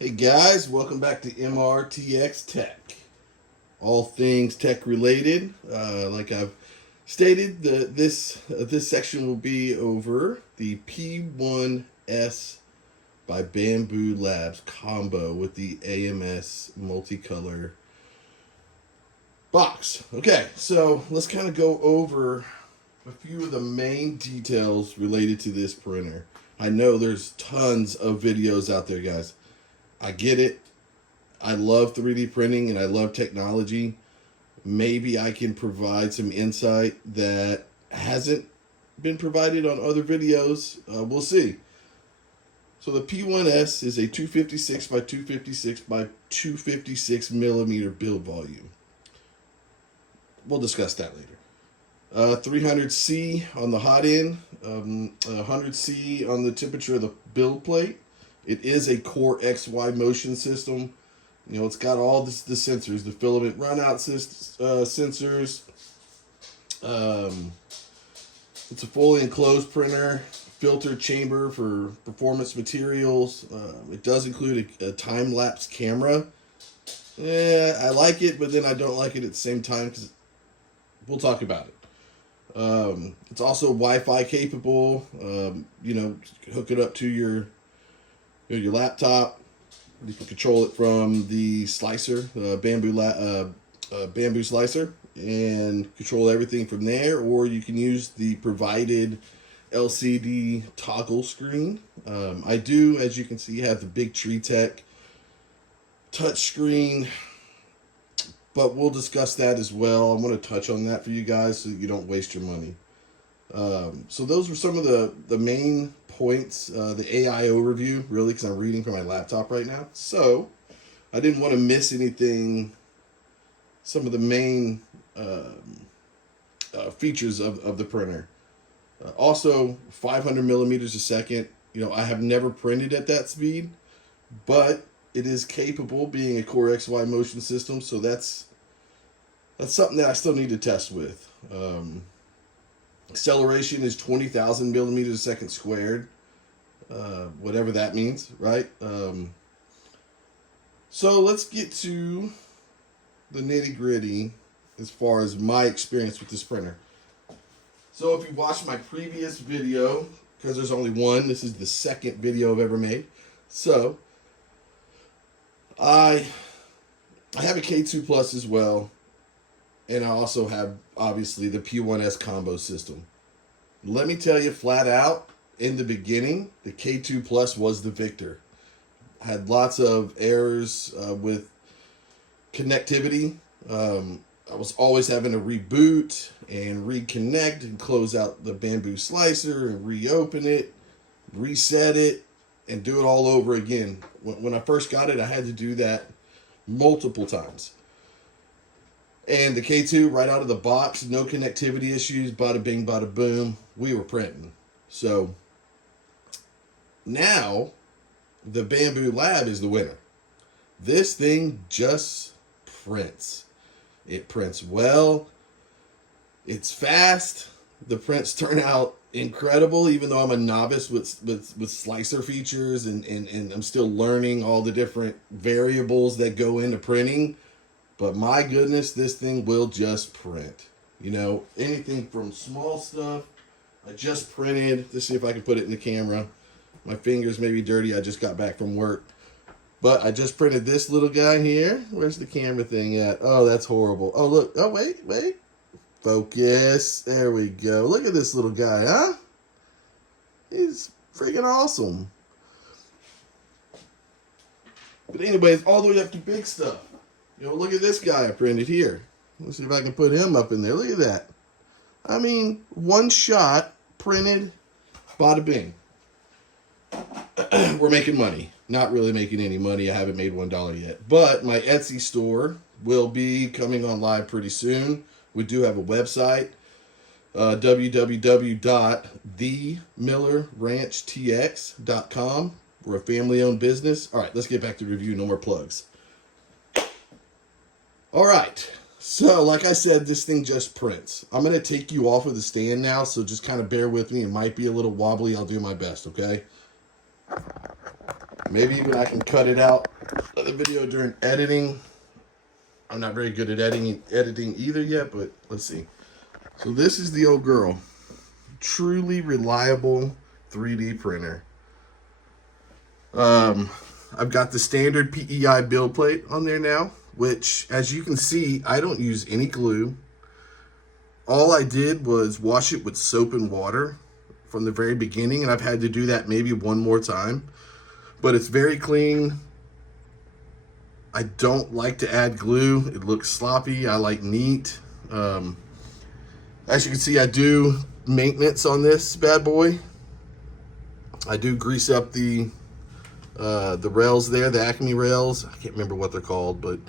Hey guys, welcome back to MRTX Tech. All things tech related. Like I've stated, this section will be over the P1S by Bambu Labs combo with the AMS multicolor box. Okay, so let's kind of go over a few of the main details related to this printer. I know there's tons of videos out there, guys. I get it. I love 3D printing and I love technology. Maybe I can provide some insight that hasn't been provided on other videos. We'll see. So the P1S is a 256 by 256 by 256 millimeter build volume. We'll discuss that later. 300C on the hot end, 100C on the temperature of the build plate. It is a Core XY motion system. You know, it's got all the sensors, the filament runout sensors. It's a fully enclosed printer, filter chamber for performance materials. It does include a time-lapse camera. Yeah, I like it, but then I don't like it at the same time because we'll talk about it. It's also Wi-Fi capable. You know, hook it up to your laptop. You can control it from the slicer, bamboo slicer, and control everything from there. Or you can use the provided LCD toggle screen. I do, as you can see, have the big Tree Tech touch screen, but we'll discuss that as well. I want to touch on that for you guys so you don't waste your money. So those were some of the main points, the AI overview, really, because I'm reading from my laptop right now. So I didn't want to miss anything, some of the main features of the printer. Also, 500 millimeters a second. You know, I have never printed at that speed, but it is capable being a Core XY motion system. So that's something that I still need to test with. Acceleration is 20,000 millimeters a second squared, whatever that means, right? So let's get to the nitty gritty as far as my experience with this printer. So if you watched my previous video, because there's only one, this is the second video I've ever made. So I have a K2 Plus as well. And I also have, obviously, the P1S combo system. Let me tell you flat out, in the beginning, the K2 Plus was the victor. I had lots of errors with connectivity. I was always having to reboot and reconnect and close out the bamboo slicer and reopen it, reset it, and do it all over again. When I first got it, I had to do that multiple times. And the K2, right out of the box, no connectivity issues, bada bing, bada boom, we were printing. So now the Bambu Lab is the winner. This thing just prints. It prints well. It's fast. The prints turn out incredible, even though I'm a novice with slicer features and I'm still learning all the different variables that go into printing. But my goodness, this thing will just print. You know, anything from small stuff. I just printed. Let's see if I can put it in the camera. My fingers may be dirty. I just got back from work. But I just printed this little guy here. Where's the camera thing at? Oh, that's horrible. Oh, look. Oh, wait. Focus. There we go. Look at this little guy, huh? He's freaking awesome. But anyways, all the way up to big stuff. You know, look at this guy I printed here. Let's see if I can put him up in there. Look at that. I mean, one shot, printed, bada bing. We're making money. Not really making any money. I haven't made $1 yet. But my Etsy store will be coming on live pretty soon. We do have a website, www.themillerranchtx.com. We're a family-owned business. All right, let's get back to review. No more plugs. All right, so like I said, this thing just prints. I'm going to take you off of the stand now, so just kind of bear with me. It might be a little wobbly. I'll do my best, okay? Maybe even I can cut it out of the video during editing. I'm not very good at editing either yet, but let's see. So this is the old girl. Truly reliable 3D printer. I've got the standard PEI build plate on there now, which, as you can see, I don't use any glue. All I did was wash it with soap and water from the very beginning, and I've had to do that maybe one more time. But it's very clean. I don't like to add glue. It looks sloppy. I like neat. As you can see, I do maintenance on this bad boy. I do grease up the rails there, the Acme rails. I can't remember what they're called, but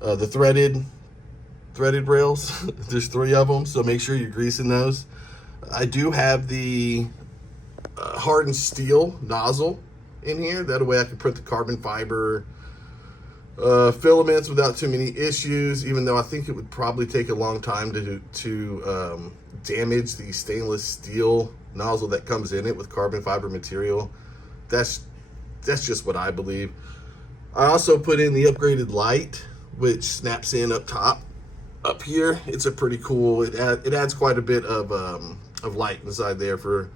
the threaded rails. There's 3 of them, so make sure you're greasing those. I do have the hardened steel nozzle in here. That way I can print the carbon fiber filaments without too many issues, even though I think it would probably take a long time to damage the stainless steel nozzle that comes in it with carbon fiber material. That's just what I believe. I also put in the upgraded light, which snaps in up top. Up here, it's a pretty cool, it adds quite a bit of light inside there for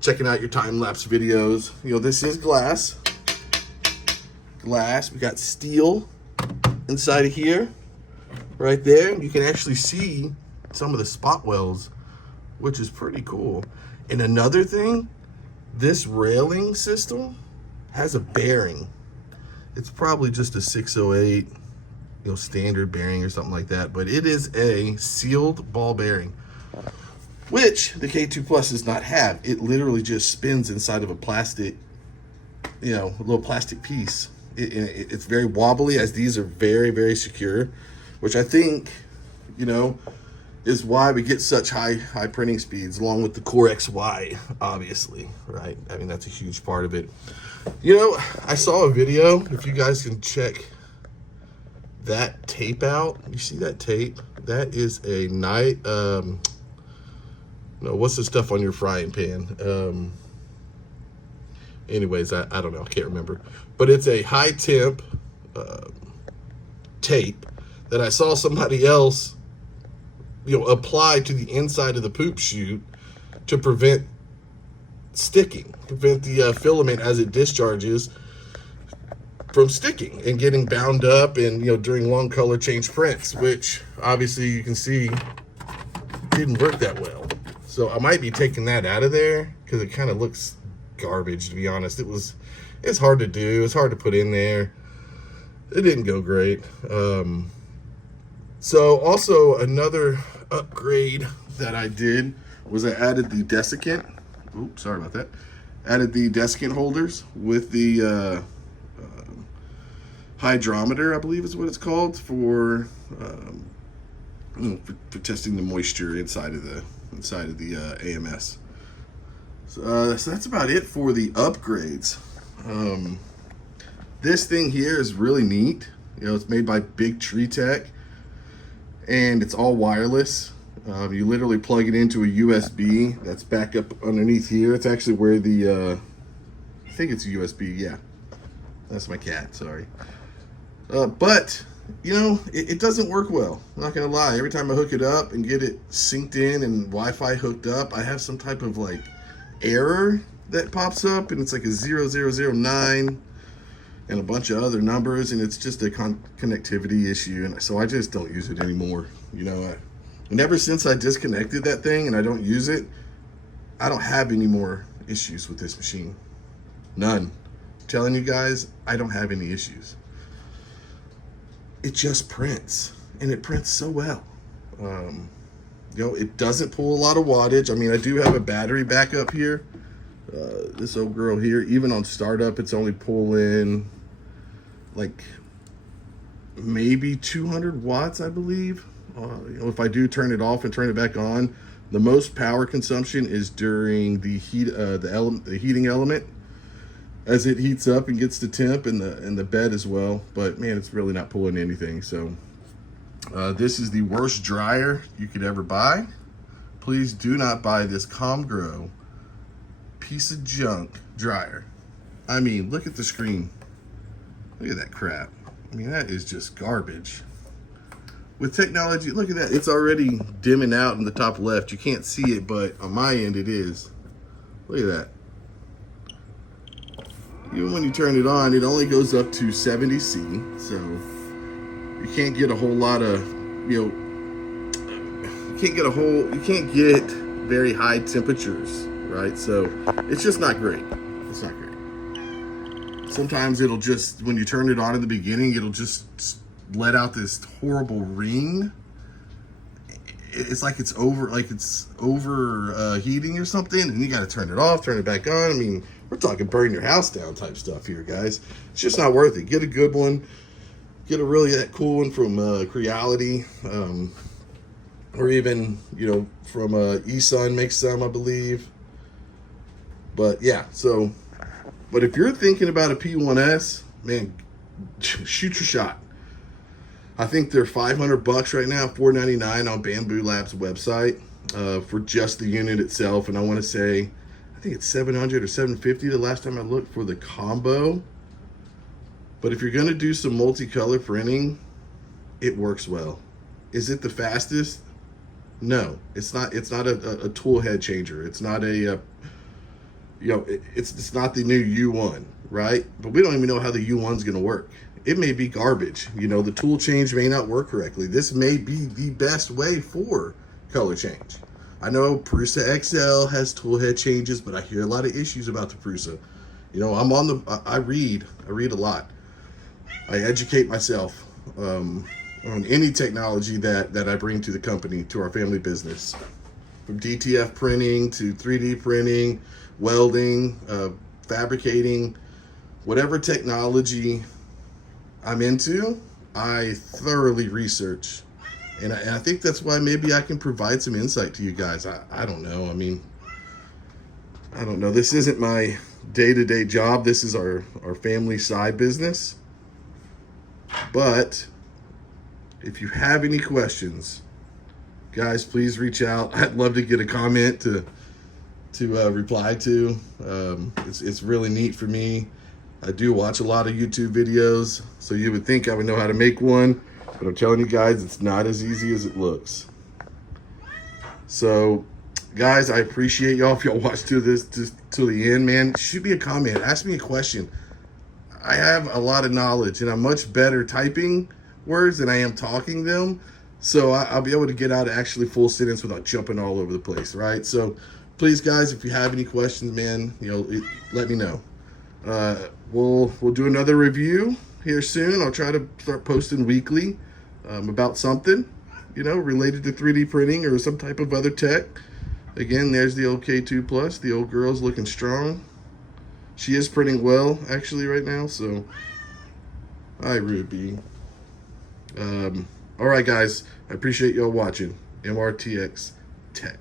checking out your time-lapse videos. You know, this is glass. We got steel inside of here, right there. You can actually see some of the spot welds, which is pretty cool. And another thing, this railing system has a bearing. It's probably just a 608, standard bearing or something like that, but it is a sealed ball bearing, which the K2 Plus does not have. It literally just spins inside of a plastic, a little plastic piece. It's very wobbly, as these are very, very secure, which I think, is why we get such high printing speeds, along with the Core XY, obviously, right? I mean, that's a huge part of it. I saw a video, if you guys can check that tape out. You see that tape? That is a what's the stuff on your frying pan? Anyways, I don't know, I can't remember. But it's a high temp tape that I saw somebody else, apply to the inside of the poop chute to prevent sticking, prevent the filament as it discharges from sticking and getting bound up, and during long color change prints, which obviously you can see didn't work that well. So I might be taking that out of there because it kind of looks garbage, to be honest. It's hard to do, it's hard to put in there. It didn't go great. So also another upgrade that I did was I added the desiccant. Oops, sorry about that. Added the desiccant holders with the hydrometer, I believe is what it's called, for testing the moisture inside of the AMS. So that's about it for the upgrades. This thing here is really neat. It's made by Big Tree Tech, and it's all wireless. You literally plug it into a USB that's back up underneath here. It's actually where the I think it's a USB. Yeah, that's my cat. Sorry. But it doesn't work well. I'm not gonna lie. Every time I hook it up and get it synced in and Wi-Fi hooked up, I have some type of error that pops up, and it's like a 0009 and a bunch of other numbers, and it's just a connectivity issue, and so I just don't use it anymore. And ever since I disconnected that thing and I don't use it, I don't have any more issues with this machine. None. I'm telling you guys, I don't have any issues. It just prints, and it prints so well. It doesn't pull a lot of wattage. I mean, I do have a battery backup here. This old girl here, even on startup, it's only pulling maybe 200 watts, I believe. If I do turn it off and turn it back on, the most power consumption is during the heating element, as it heats up and gets to temp, and the bed as well. But man, it's really not pulling anything. So this is the worst dryer you could ever buy. Please do not buy this ComGrow piece of junk dryer. I mean, look at the screen. Look at that crap. I mean, that is just garbage. With technology, look at that. It's already dimming out in the top left. You can't see it, but on my end it is. Look at that. Even when you turn it on, it only goes up to 70C. So you can't get a whole lot of, you can't get very high temperatures, right? So it's just not great. It's not great. Sometimes it'll just, when you turn it on in the beginning, it'll just let out this horrible ring. It's like it's overheating or something, and you got to turn it off, turn it back on. I mean, we're talking burn your house down type stuff here, guys. It's just not worth it. Get a good one. Get a really cool one from Creality, or even, you know, from eSun makes some, I believe. But yeah, so, but if you're thinking about a P1S, man, shoot your shot. I think they're $500 right now, $499 on Bambu Labs website for just the unit itself. And I want to say, I think it's $700 or $750 the last time I looked for the combo. But if you're going to do some multicolor printing, it works well. Is it the fastest? No, it's not. It's not a tool head changer. It's not a, it's not the new U1, right? But we don't even know how the U1's going to work. It may be garbage. You know, the tool change may not work correctly. This may be the best way for color change. I know Prusa XL has tool head changes, but I hear a lot of issues about the Prusa. You know, I read a lot. I educate myself on any technology that I bring to the company, to our family business. From DTF printing to 3D printing, welding, fabricating, whatever technology I'm into, I thoroughly research. And I think that's why maybe I can provide some insight to you guys. I don't know. I mean, I don't know. This isn't my day-to-day job. This is our family side business. But if you have any questions, guys, please reach out. I'd love to get a comment to reply to. It's really neat for me. I do watch a lot of YouTube videos, so you would think I would know how to make one, but I'm telling you guys, it's not as easy as it looks. So, guys, I appreciate y'all if y'all watch to the end, man. Shoot me a comment, ask me a question. I have a lot of knowledge, and I'm much better typing words than I am talking them, so I'll be able to get out actually full sentence without jumping all over the place, right? So, please, guys, if you have any questions, man, let me know. We'll do another review here soon. I'll try to start posting weekly about something, related to 3D printing or some type of other tech. Again, there's the old K2 Plus. The old girl's looking strong. She is printing well, actually, right now. So, hi, Ruby. All right, guys. I appreciate y'all watching. MRTX Tech.